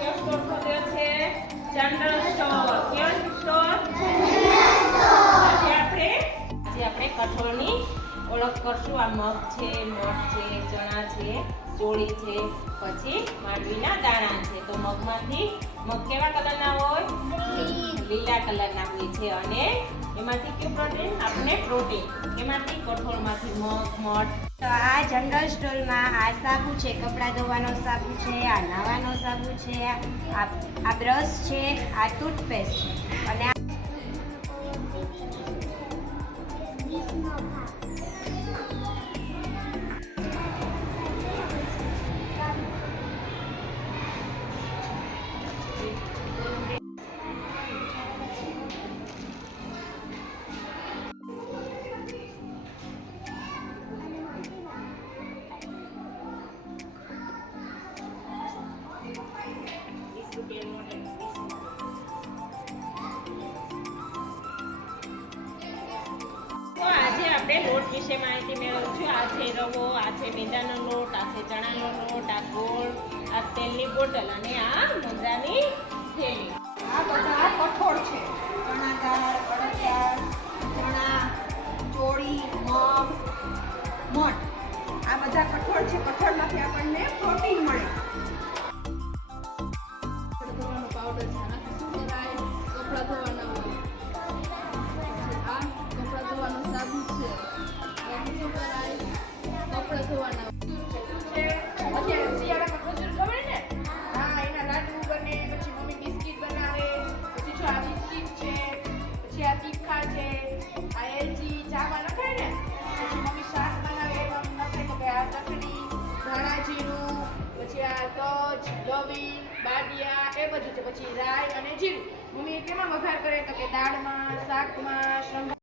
કયો સ્ટોર ખોલ્યો છે? General store. કયો સ્ટોર? આજે આપણે કઠોળની ઓળખ કરશું. આ મગ છે, મઠ છે, ચણા છે, ચોળી છે, પછી માંડવીના દાણા છે. તો મગમાંથી મગ કેવા કલરના હોય? લીલા કલરના હોય છે. અને એમાંથી કયું પ્રોટીન? આપણે પ્રોટીન. એમાંથી કઠોળમાંથી મગ, મઠ. તો આ જનરલ સ્ટોરમાં આ સાબુ છે, કપડાં ધોવાનો સાબુ છે, આ નાવાનો સાબુ છે, આ બ્રશ છે, આ ટૂથપેસ્ટ છે. અને લોટ વિશે માહિતી મેળવશું. આ છે રવો, આ છે મેંદાનો લોટ, આ છે ચણાનો લોટ, આ ગોળ, આ તેલની બોટલ અને આ મમરાની થેલી. આ બધા કઠોળ છે. ચણા દાળ, અડદ દાળ, ચણા, ચોળી, મગ, મઠ. આ બધા કઠોળ છે. કઠોળમાંથી આપણને પ્રોટીન મળે. ધોવાનો પાવડર છે. આનાથી શું કરાય? કપડાં ધોવાના હોય. આ કપડાં ધોવાનો સાબુ છે. આનાથી શું કરાય? કપડાં ધોવાના હોય. અત્યારે શિયાળામાં ખજૂર ખબર ને? હા, એના લાડુ બને. પછી મમ્મી બિસ્કિટ બનાવે. પછી જો આ બિસ્કિટ છે, પછી આ તીખા છે, આ એલચી ચામાં નખાય ને. પછી મમ્મી શાક બનાવે એમાં નખાય તો કે આ ચટણી, ધાણા જીરું, પછી આ તજ, લવિંગ, બાડિયા એ બધું છે. પછી રાઈ અને જીરું. મમ્મી કેમાં વઘાર કરે તો કે દાળમાં, શાકમાં,